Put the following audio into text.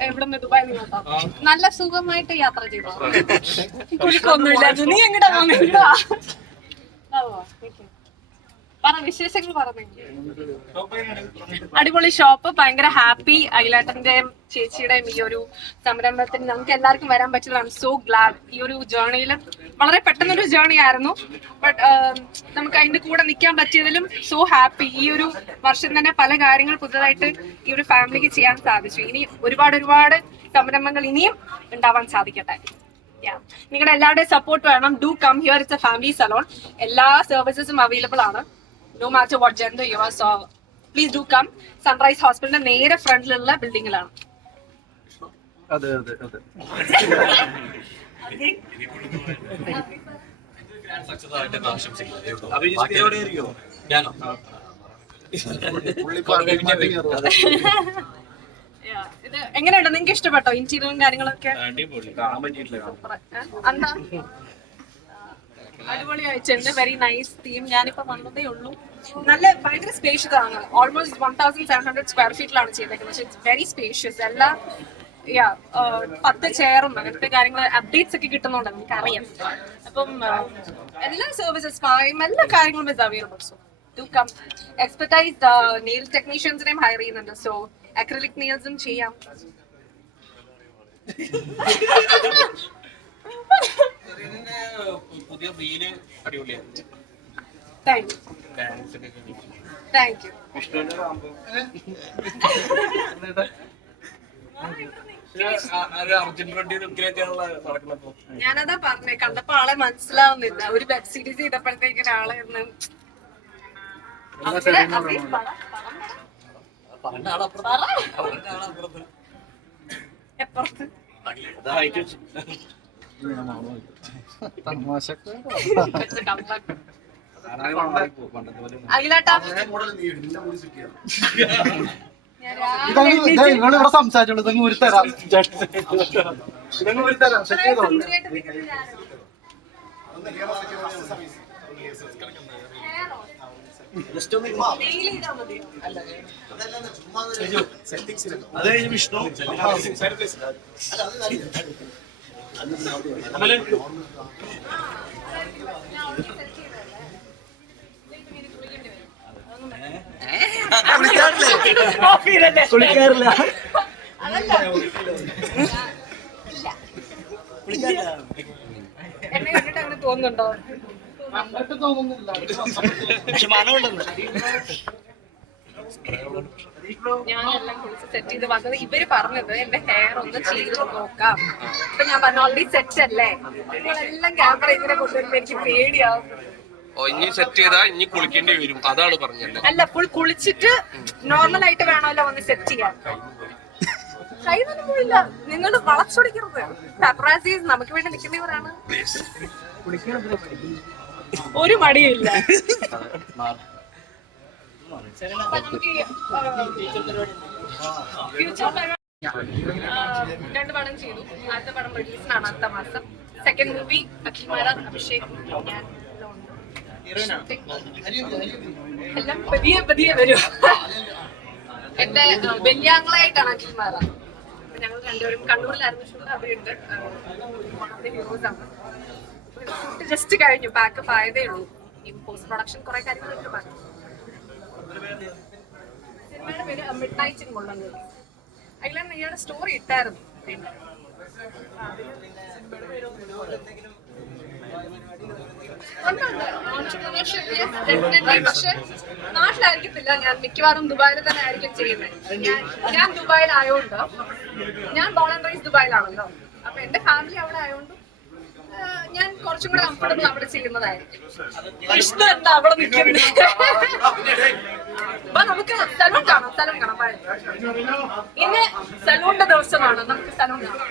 എവിടുന്ന് ദുബായിൽ നിന്ന് നല്ല സുഖമായിട്ട് യാത്ര ചെയ്തു. കുഴിക്കൊന്നുമില്ല നീ എങ്ങോട്ടാ വന്നിട്ടാ വിശേഷങ്ങൾ പറഞ്ഞു അടിപൊളി ഷോപ്പ് ഭയങ്കര ഹാപ്പി അഖിലേട്ടന്റെയും ചേച്ചിയുടെയും ഈ ഒരു സംരംഭത്തിന് നമുക്ക് എല്ലാവർക്കും വരാൻ പറ്റിയതാണ് സോ ഗ്ലാഡ് ഈ ഒരു ജേർണിയിൽ വളരെ പെട്ടെന്നൊരു ജേർണി ആയിരുന്നു. ബട്ട് നമുക്ക് അതിന്റെ കൂടെ നിൽക്കാൻ പറ്റിയതിലും സോ ഹാപ്പി ഈ ഒരു വർഷം തന്നെ പല കാര്യങ്ങൾ പുതുതായിട്ട് ഈ ഒരു ഫാമിലിക്ക് ചെയ്യാൻ സാധിച്ചു. ഇനി ഒരുപാട് ഒരുപാട് സംരംഭങ്ങൾ ഇനിയും ഉണ്ടാവാൻ സാധിക്കട്ടെ. നിങ്ങളുടെ എല്ലാവരുടെയും സപ്പോർട്ട് വേണം. Do come here it's a family salon എല്ലാ സർവീസസും അവൈലബിൾ ആണ്. No matter what gender you are so please do come Sunrise ഹോസ്പിറ്റലിന്റെ നേരെ ഫ്രണ്ടിലുള്ള ബിൽഡിങ്ങിലാണ് അതെ അതെ അതെ. Yeah. ഇത് എങ്ങനെയുണ്ട്? നിങ്ങൾക്ക് ഇഷ്ടപ്പെട്ടോ? ഇന്റീരിയറും കാര്യങ്ങളൊക്കെ? അടിപൊളി അയച്ചിട്ടുണ്ട് വെരി നൈസ് തീം ഞാനിപ്പോ വന്നതേ ഉള്ളൂ. നല്ല ഭയങ്കര സ്പേഷ്യസ് ആണ്. Almost one thousand seven hundred square ഫീറ്റിലാണ് ചെയ്തേക്കുന്നത്. പക്ഷെ ഇറ്റ്സ് വെരി സ്പേഷ്യസ് എല്ലാ യാ പത്ത് ചെയറും അങ്ങനത്തെ കാര്യങ്ങൾ അപ്ഡേറ്റ്സ് ഒക്കെ കിട്ടുന്നുണ്ട്. നമുക്ക് അറിയാം അപ്പം എല്ലാ സർവീസസ് സ്പായും എല്ലാ കാര്യങ്ങളും is available so to come expertise nail ടെക്നീഷ്യൻസിനെയും hire ചെയ്യുന്നുണ്ട്. സോ അക്രിലിക് നെയിൽസും ചെയ്യാം. പുതിയ റീൽ അടിപൊളിയാണ് താങ്ക് യു ഡാൻസ് ഒക്കെ താങ്ക് യു ഞാനതാ പറഞ്ഞേ കണ്ടപ്പോ ആളെ മനസ്സിലാവുന്നില്ല. ഒരു വെബ് സീരീസ് ചെയ്തപ്പോഴത്തേക്കിന് ആളെ ആളപ്പുറത്ത് എപ്പുറത്ത്. നിങ്ങൾ ഇവിടെ സംസാരിച്ചോളൂ ഇതങ്ങ് ഒരു തരാം ഇതങ്ങ് ഒരു തരാം സെറ്റ് വിഷ്ണു കുളിക്കാറില്ല. എന്നെ കണ്ടിട്ട് അങ്ങനെ തോന്നുന്നുണ്ടോ പക്ഷെ തോന്നുന്നില്ല ഞാനെല്ലാം കുളിച്ച് സെറ്റ് ചെയ്ത് വന്നത് ഇവർ പറഞ്ഞത് എന്റെ ഹെയർ ഒന്ന് ചെയ്ത് നോക്കാം. അപ്പൊ ഞാൻ പറഞ്ഞു ഓൾറെഡി സെറ്റ് അല്ലേ? നിങ്ങളെല്ലാം ക്യാമറ ഇങ്ങനെ കൊണ്ടുവരുമ്പോ എനിക്ക് പേടിയാവും. ഓ ഇനി സെറ്റ് ചെയ്താ ഇനി കുളിക്കേണ്ടി വരും. അതാണ് പറഞ്ഞത്. അല്ല ഫുൾ കുളിച്ചിട്ട് നോർമൽ ആയിട്ട് വേണമല്ലോ വന്ന് സെറ്റ് ചെയ്യാൻ. കൈതൊന്നും പോയില്ല നിങ്ങൾ വളച്ചൊടിക്കരുത്. പപ്രാസീസ് നമുക്ക് വേണ്ടി നിൽക്കുന്നവരാണ്. ഒരു മടിയില്ല രണ്ട് പടം ചെയ്തു ആദ്യത്തെ പടം റിലീസിനാണ് അടുത്ത മാസം സെക്കൻഡ് മൂവി അഖിൽമാര അഭിഷേക് ഞാൻ എല്ലാം പതിയെ പതിയെ വരും എന്റെ വെല്യാങ്ങളായിട്ടാണ് അഖിൽമാര ഞങ്ങൾ രണ്ടുപേരും കണ്ണൂരിലായിരുന്നു ഷൂട്ട് അവിടെയുണ്ട് ഹീറോസ് ആണ് ഷൂട്ട് ജസ്റ്റ് കഴിഞ്ഞു. പാക്കപ്പ് ആയതേ ഉള്ളൂ. ഈ പോസ്റ്റ് പ്രൊഡക്ഷൻ കുറെ കാര്യങ്ങളൊക്കെ ബാക്കി. സിനിമയുടെ പേര് മിഡ് നൈറ്റ് ഇൻ മുള്ളംകോട് അതിലാണ് ഇയാളുടെ സ്റ്റോറി ഇട്ടായിരുന്നു നാട്ടിലായിരിക്കത്തില്ല ഞാൻ മിക്കവാറും ദുബായിൽ തന്നെ ആയിരിക്കും ചെയ്യുന്നത് ഞാൻ ദുബായിൽ ദുബായിലായോണ്ട് ഞാൻ ബോൾ ആൻഡ് റൈസ് ദുബായിലാണല്ലോ അപ്പൊ എന്റെ ഫാമിലി അവിടെ ആയോണ്ട് ഞാൻ കുറച്ചും കൂടെ കംഫർട്ടബിൾ അവിടെ ചെയ്യുന്നതായിരിക്കും കൃഷ്ണ എന്താ അവിടെ നിൽക്കുന്നത് അപ്പൊ നമുക്ക് സലൂൺ കാണാം സലൂൺ കാണാം ഇന്ന് സലൂണിന്റെ ദിവസമാണ് നമുക്ക് സലൂൺ കാണാം.